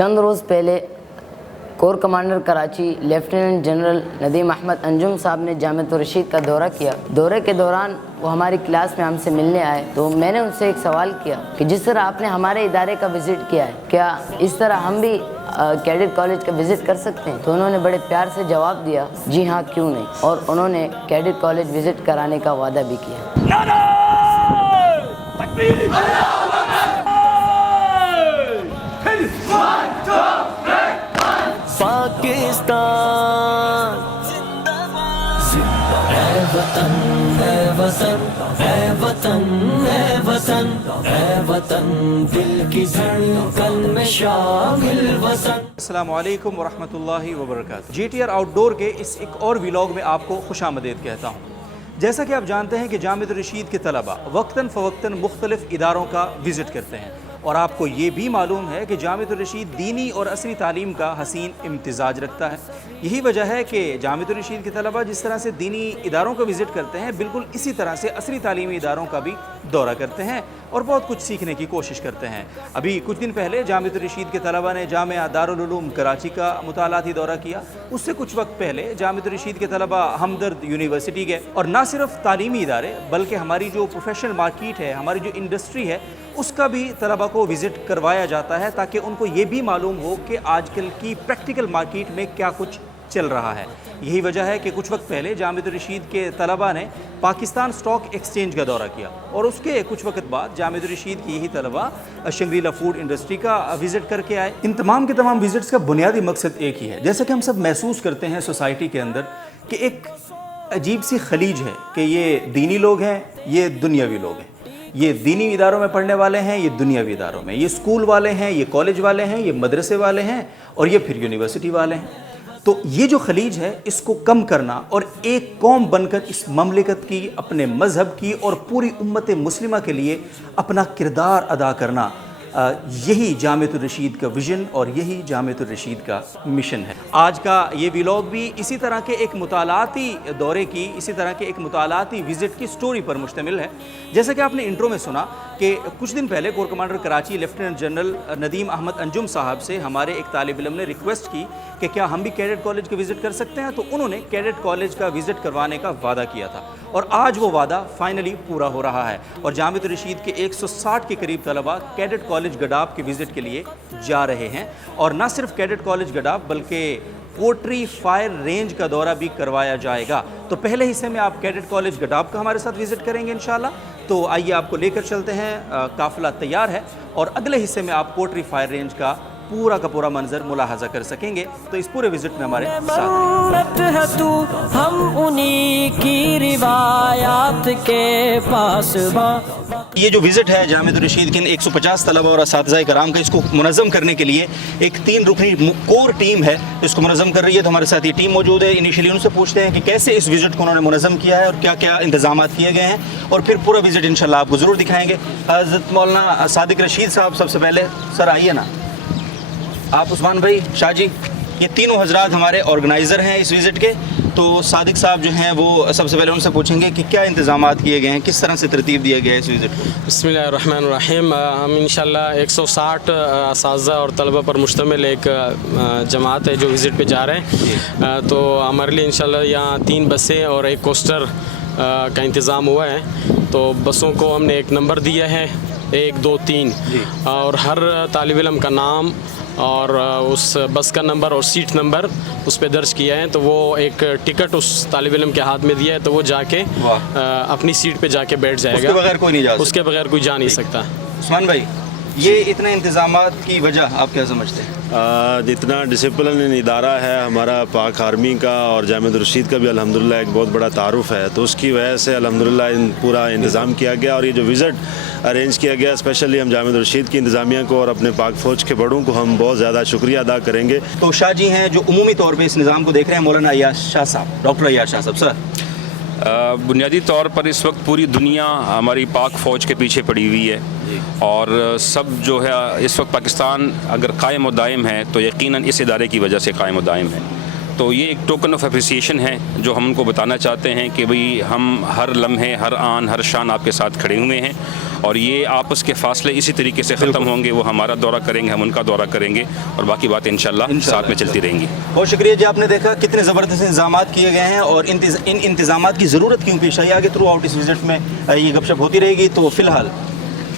چند روز پہلے corps commander Karachi lieutenant general Nadeem Ahmed Anjum صاحب نے جامعۃ الرشید کا دورہ کیا۔ دورے کے دوران وہ ہماری کلاس میں ہم سے ملنے آئے تو میں نے ان سے ایک سوال کیا کہ جس طرح آپ نے ہمارے ادارے کا وزٹ کیا ہے، کیا اس طرح ہم بھی کیڈٹ کالج کا وزٹ کر سکتے ہیں؟ تو انہوں نے بڑے پیار سے جواب دیا، جی ہاں کیوں نہیں، اور انہوں نے کیڈٹ کالج وزٹ کرانے کا وعدہ بھی کیا۔ پاکستان اے وطن اے وطن اے وطن اے وطن اے وطن دل کی دھڑکن میں شامل وطن۔ السلام علیکم ورحمۃ اللہ وبرکاتہ۔ جی ٹی آر آؤٹ ڈور کے اس ایک اور ولاگ میں آپ کو خوش آمدید کہتا ہوں۔ جیسا کہ آپ جانتے ہیں کہ جامعۃ الرشید کے طلباء وقتاً فوقتاً مختلف اداروں کا وزٹ کرتے ہیں، اور آپ کو یہ بھی معلوم ہے کہ جامعۃ الرشید دینی اور عصری تعلیم کا حسین امتزاج رکھتا ہے۔ یہی وجہ ہے کہ جامعۃ الرشید کے طلباء جس طرح سے دینی اداروں کا وزٹ کرتے ہیں، بالکل اسی طرح سے عصری تعلیمی اداروں کا بھی دورہ کرتے ہیں اور بہت کچھ سیکھنے کی کوشش کرتے ہیں۔ ابھی کچھ دن پہلے جامعۃ الرشید کے طلباء نے جامعہ دارالعلوم کراچی کا مطالعاتی دورہ کیا۔ اس سے کچھ وقت پہلے جامعۃ الرشید کے طلباء ہمدرد یونیورسٹی گئے، اور نہ صرف تعلیمی ادارے بلکہ ہماری جو پروفیشنل مارکیٹ ہے، ہماری جو انڈسٹری ہے، اس کا بھی طلباء کو وزٹ کروایا جاتا ہے تاکہ ان کو یہ بھی معلوم ہو کہ آج کل کی پریکٹیکل مارکیٹ میں کیا کچھ چل رہا ہے۔ یہی وجہ ہے کہ کچھ وقت پہلے جامعۃ الرشید کے طلباء نے پاکستان اسٹاک ایکسچینج کا دورہ کیا، اور اس کے کچھ وقت بعد جامعۃ الرشید کی یہی طلباء شنگری لا فوڈ انڈسٹری کا وزٹ کر کے آئے۔ ان تمام کے تمام وزٹس کا بنیادی مقصد ایک ہی ہے، جیسا کہ ہم سب محسوس کرتے ہیں سوسائٹی کے اندر کہ ایک عجیب سی خلیج ہے کہ یہ دینی لوگ ہیں، یہ دنیاوی لوگ ہیں، یہ دینی اداروں میں پڑھنے والے ہیں، یہ دنیاوی اداروں میں، یہ اسکول والے ہیں، یہ کالج والے ہیں، یہ مدرسے والے ہیں، اور یہ پھر یونیورسٹی والے ہیں۔ تو یہ جو خلیج ہے اس کو کم کرنا اور ایک قوم بن کر اس مملکت کی، اپنے مذہب کی اور پوری امت مسلمہ کے لیے اپنا کردار ادا کرنا، یہی جامعۃ الرشید کا ویژن اور یہی جامعۃ الرشید کا مشن ہے۔ آج کا یہ ولاگ بھی اسی طرح کے ایک مطالعاتی دورے کی، اسی طرح کے ایک مطالعاتی وزٹ کی سٹوری پر مشتمل ہے۔ جیسا کہ آپ نے انٹرو میں سنا کہ کچھ دن پہلے corps commander Karachi lieutenant general Nadeem Ahmed Anjum صاحب سے ہمارے ایک طالب علم نے ریکویسٹ کی کہ کیا ہم بھی کیڈٹ کالج کا وزٹ کر سکتے ہیں، تو انہوں نے کیڈٹ کالج کا وزٹ کروانے کا وعدہ کیا تھا، اور آج وہ وعدہ فائنلی پورا ہو رہا ہے، اور جامعۃ الرشید کے 160 کے قریب طلباء کیڈٹ کالج گڈاپ کے وزٹ کے لیے جا رہے ہیں۔ اور نہ صرف کیڈٹ کالج گڈاپ بلکہ پوٹری فائر رینج کا دورہ بھی کروایا جائے گا۔ تو پہلے حصے میں آپ کیڈٹ کالج گڈاپ کا ہمارے ساتھ وزٹ کریں گے انشاءاللہ، تو آئیے آپ کو لے کر چلتے ہیں، قافلہ تیار ہے، اور اگلے حصے میں آپ پوٹری فائر رینج کا پورا منظر ملاحظہ کر سکیں گے۔ تو اس پورے وزٹ میں ہمارے ساتھ ہے تو ہم انہی کی روایات کے پاس یہ جو وزٹ ہے جامعۃ الرشید کے 150 طلباء اور اساتذہ کرام کا، اس کو منظم کرنے کے لیے ایک 3 رکنی کور ٹیم ہے اس کو منظم کر رہی ہے۔ تو ہمارے ساتھ یہ ٹیم موجود ہے، انیشلی ان سے پوچھتے ہیں کہ کیسے اس وزٹ کو انہوں نے منظم کیا ہے اور کیا کیا انتظامات کیے گئے ہیں، اور پھر پورا وزٹ انشاءاللہ آپ کو ضرور دکھائیں گے۔ حضرت مولانا صادق رشید صاحب سب سے پہلے، سر آئیے نا آپ، عثمان بھائی، شاہ جی، یہ تینوں حضرات ہمارے آرگنائزر ہیں اس وزٹ کے۔ تو صادق صاحب جو ہیں وہ سب سے پہلے ان سے پوچھیں گے کہ کیا انتظامات کیے گئے ہیں، کس طرح سے ترتیب دیا گیا ہے اس وزٹ کو۔ بسم اللہ الرحمن الرحیم۔ ہم انشاءاللہ 160 اساتذہ اور طلبہ پر مشتمل ایک جماعت ہے جو وزٹ پہ جا رہے ہیں، تو ہمارے لیے انشاءاللہ یہاں 3 بسیں اور ایک کوسٹر کا انتظام ہوا ہے۔ تو بسوں کو ہم نے ایک نمبر دیا ہے، 1 2 3، اور ہر طالب علم کا نام اور اس بس کا نمبر اور سیٹ نمبر اس پہ درج کیا ہے۔ تو وہ ایک ٹکٹ اس طالب علم کے ہاتھ میں دیا ہے، تو وہ جا کے اپنی سیٹ پہ جا کے بیٹھ جائے گا، اس کے بغیر کوئی نہیں جا سکتا، اس کے بغیر کوئی جا نہیں سکتا۔ عثمان بھائی، یہ اتنے انتظامات کی وجہ آپ کیا سمجھتے ہیں؟ جتنا ڈسپلن ادارہ ہے ہمارا پاک آرمی کا اور جامعۃ الرشید کا بھی الحمدللہ ایک بہت بڑا تعارف ہے، تو اس کی وجہ سے الحمدللہ پورا انتظام کیا گیا، اور یہ جو وزٹ ارینج کیا گیا اسپیشلی ہم جامعۃ الرشید کی انتظامیہ کو اور اپنے پاک فوج کے بڑوں کو ہم بہت زیادہ شکریہ ادا کریں گے۔ تو شاہ جی ہیں جو عمومی طور پہ اس نظام کو دیکھ رہے ہیں، مولانا عیاش شاہ صاحب، ڈاکٹر عیاش شاہ صاحب۔ سر، بنیادی طور پر اس وقت پوری دنیا ہماری پاک فوج کے پیچھے پڑی ہوئی ہے، اور سب جو ہے اس وقت پاکستان اگر قائم و دائم ہے تو یقیناً اس ادارے کی وجہ سے قائم و دائم ہے۔ تو یہ ایک ٹوکن آف اپریسیشن ہے جو ہم ان کو بتانا چاہتے ہیں کہ بھئی ہم ہر لمحے ہر آن ہر شان آپ کے ساتھ کھڑے ہوئے ہیں، اور یہ آپس کے فاصلے اسی طریقے سے ختم ہوں گے، وہ ہمارا دورہ کریں گے، ہم ان کا دورہ کریں گے، اور باقی باتیں انشاءاللہ ساتھ میں چلتی رہیں گی۔ بہت شکریہ جی، آپ نے دیکھا کتنے زبردست انتظامات کیے گئے ہیں، اور ان انتظامات کی ضرورت کیوں پیش آئی، آگے تھرو آؤٹ اس وزٹ میں یہ گپ شپ ہوتی رہے گی۔ تو فی الحال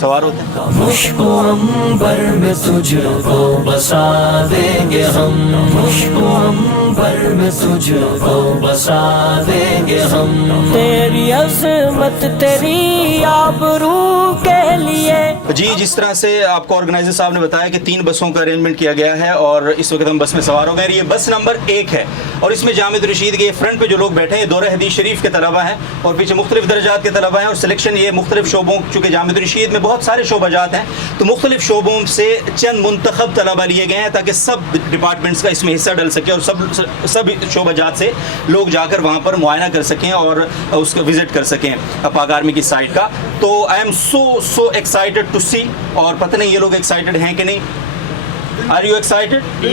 سوار ہوتے ہیں۔ مشک و عنبر میں تجھ کو بسا دیں گے ہم، مشک و عنبر میں تجھ کو بسا دیں گے ہم، تیری عظمت تیری آبرو کے لیے۔ جی، جس طرح سے آپ کو آرگنائزر صاحب نے بتایا کہ 3 بسوں کا ارینجمنٹ کیا گیا ہے، اور اس وقت ہم بس میں سوار ہو گئے۔ یہ بس نمبر 1 ہے، اور اس میں جامعۃ الرشید کے فرنٹ پہ جو لوگ بیٹھے ہیں دورہ حدیث شریف کے طلبہ ہیں، اور پیچھے مختلف درجات کے طلبہ ہیں، اور سلیکشن یہ مختلف شعبوں، چونکہ جامعۃ الرشید میں بہت سارے شعبہ جات ہیں تو مختلف شعبوں سے چند منتخب طلبہ لیے گئے ہیں تاکہ سب ڈپارٹمنٹس کا اس میں حصہ ڈل سکے، اور سب شعبہ جات سے لوگ جا کر وہاں پر معائنہ کر سکیں اور اس کو وزٹ کر سکیں پاک آرمی کی سائٹ کا۔ تو I am so excited to see, اور پتہ نہیں یہ لوگ ایکسائٹیڈ ہیں کہ نہیں۔ Are you excited?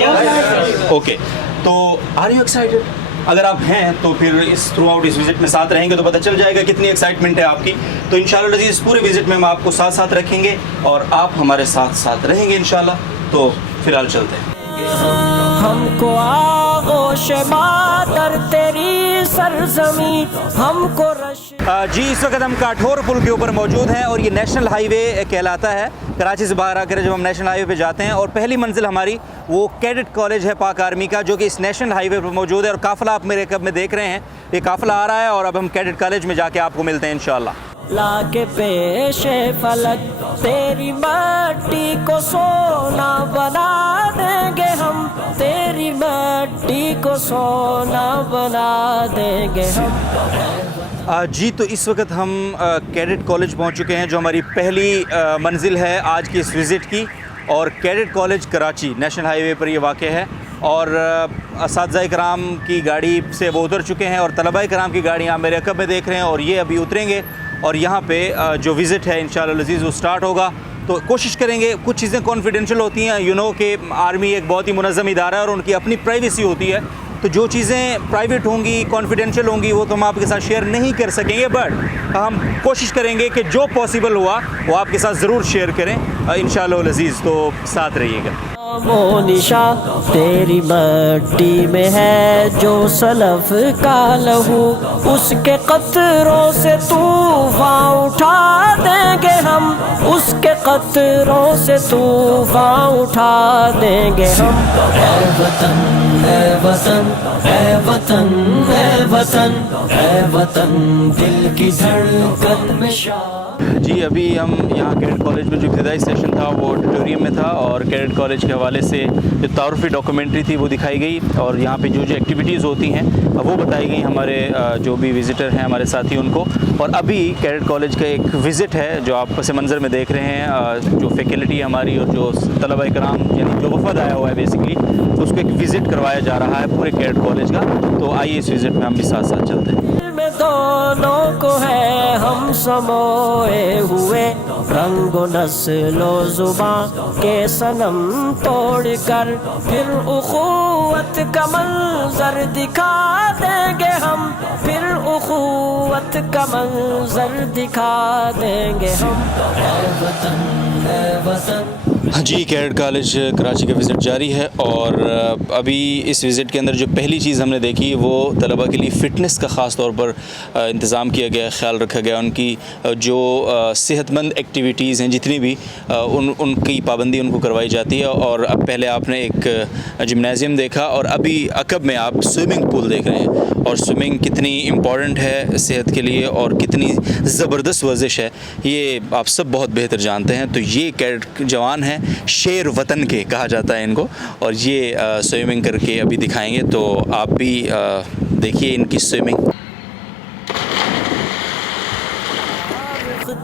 اوکے، تو آر یو ایکسائٹیڈ؟ اگر آپ ہیں تو پھر اس تھرو آؤٹ اس وزٹ میں ساتھ رہیں گے تو پتہ چل جائے گا کتنی ایکسائٹمنٹ ہے آپ کی۔ تو انشاءاللہ عزیز پورے وزٹ میں ہم آپ کو ساتھ ساتھ رکھیں گے، اور آپ ہمارے ساتھ ساتھ رہیں گے انشاءاللہ۔ تو فی الحال چلتے ہیں۔ ہم کو آغوش مادر تیری سرزمین، ہم کو رش۔ جی، اس وقت ہم کاٹھور پل کے اوپر موجود ہیں، اور یہ نیشنل ہائی وے کہلاتا ہے۔ کراچی سے باہر آ کر جب ہم نیشنل ہائی وے پہ جاتے ہیں، اور پہلی منزل ہماری وہ کیڈٹ کالج ہے پاک آرمی کا، جو کہ اس نیشنل ہائی وے پہ موجود ہے، اور قافلہ آپ میرے کب میں دیکھ رہے ہیں، یہ قافلہ آ رہا ہے، اور اب ہم کیڈٹ کالج میں جا کے آپ کو ملتے ہیں انشاءاللہ۔ لا کے پیش فلک تیری مٹی کو سونا بنا دیں گے ہم، تیری مٹی کو سونا بنا دیں گے ہم۔ جی، تو اس وقت ہم کیڈٹ کالج پہنچ چکے ہیں، جو ہماری پہلی منزل ہے آج کی اس وزٹ کی، اور cadet college Karachi national highway پر یہ واقع ہے، اور اساتذہ کرام کی گاڑی سے وہ اتر چکے ہیں، اور طلبہ کرام کی گاڑیاں میرے عقب میں دیکھ رہے ہیں، اور یہ ابھی اتریں گے، اور یہاں پہ جو وزٹ ہے انشاءاللہ العزیز وہ سٹارٹ ہوگا۔ تو کوشش کریں گے، کچھ چیزیں کانفیڈینشیل ہوتی ہیں، کہ آرمی ایک بہت ہی منظم ادارہ ہے، اور ان کی اپنی پرائیویسی ہوتی ہے، تو جو چیزیں پرائیویٹ ہوں گی، کانفیڈینشیل ہوں گی، وہ تو ہم آپ کے ساتھ شیئر نہیں کر سکیں گے، بٹ ہم کوشش کریں گے کہ جو پاسبل ہوا وہ آپ کے ساتھ ضرور شیئر کریں انشاءاللہ العزیز۔ تو ساتھ رہیے گا۔ وہ نشاں تیری مٹی میں ہے جو سلف کا لہو، اس کے قطروں سے طوفان اٹھا دیں گے ہم، اس کے قطروں سے طوفان اٹھا دیں گے ہم۔ اے وطن اے وطن اے وطن اے وطن اے وطن، دل کی دھڑکن میں جی، ابھی ہم یہاں کیڈٹ کالج میں جو ابتدائی سیشن تھا وہ آڈیٹوریم میں تھا، اور کیڈٹ کالج کے حوالے سے جو تعارفی ڈاکومنٹری تھی وہ دکھائی گئی، اور یہاں پہ جو ایکٹیویٹیز ہوتی ہیں وہ بتائی گئی ہمارے جو بھی وزٹر ہیں ہمارے ساتھی ان کو۔ اور ابھی کیڈٹ کالج کا ایک وزٹ ہے جو آپ پس منظر میں دیکھ رہے ہیں، جو فیکلٹی ہماری اور جو طلبہ کرام یعنی جو وفد آیا ہوا ہے بیسکلی، تو اس کو ایک وزٹ کروایا جا رہا ہے پورے کیڈٹ کالج کا۔ تو آئیے اس وزٹ میں ہم بھی ساتھ ساتھ چلتے ہیں۔ میں دونوں کو ہے ہم سموئے ہوئے، رنگ و نسل و زبان کے صنم توڑ کر، پھر اخوت کا منظر دکھا دیں گے ہم، پھر اخوت کا منظر دکھا دیں گے ہم۔ اے وطن اے وطن۔ جی، کیڈٹ کالج کراچی کا وزٹ جاری ہے، اور ابھی اس وزٹ کے اندر جو پہلی چیز ہم نے دیکھی وہ طلبہ کے لیے فٹنس کا خاص طور پر انتظام کیا گیا، خیال رکھا گیا، ان کی جو صحت مند ایکٹیویٹیز ہیں جتنی بھی ان کی پابندی ان کو کروائی جاتی ہے۔ اور اب پہلے آپ نے ایک جمنازیم دیکھا، اور ابھی عقب میں آپ سوئمنگ پول دیکھ رہے ہیں، اور سوئمنگ کتنی امپورٹنٹ ہے صحت کے لیے اور کتنی زبردست ورزش ہے یہ آپ سب بہت بہتر جانتے ہیں۔ تو یہ کیڈٹ جوان ہیں، شیر وطن کے کہا جاتا ہے ان کو، اور یہ سوئمنگ کر کے ابھی دکھائیں گے، تو آپ بھی دیکھیے ان کی سوئمنگ۔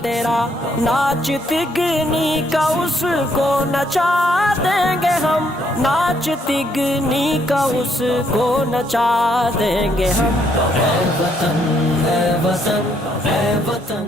تیرا ناچ تگنی کا اس کو نچا دیں گے ہم، ناچ تگنی کا اس کو نچا دیں گے ہم۔ اے وطن اے وطن اے وطن۔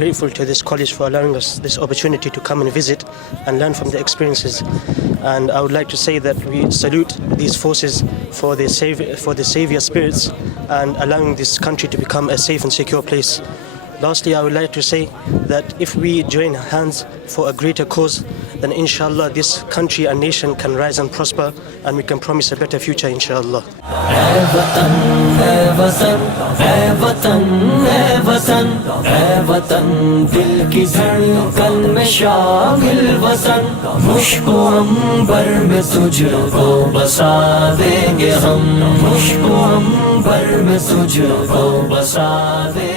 grateful to this college for allowing us this opportunity to come and visit and learn from the experiences. And I would like to say that we salute these forces for the savior spirits and allowing this country to become a safe and secure place. Lastly, I would like to say that if we join hands for a greater cause, then inshallah this country and nation can rise and prosper, and we can promise a better future inshallah. اے وطن اے وطن اے وطن اے وطن اے وطن دل کی دھڑکن میں شامل وطن، مشک و عنبر میں تجھ کو بسا دیں گے ہم، مشک و عنبر میں تجھ کو بسا دیں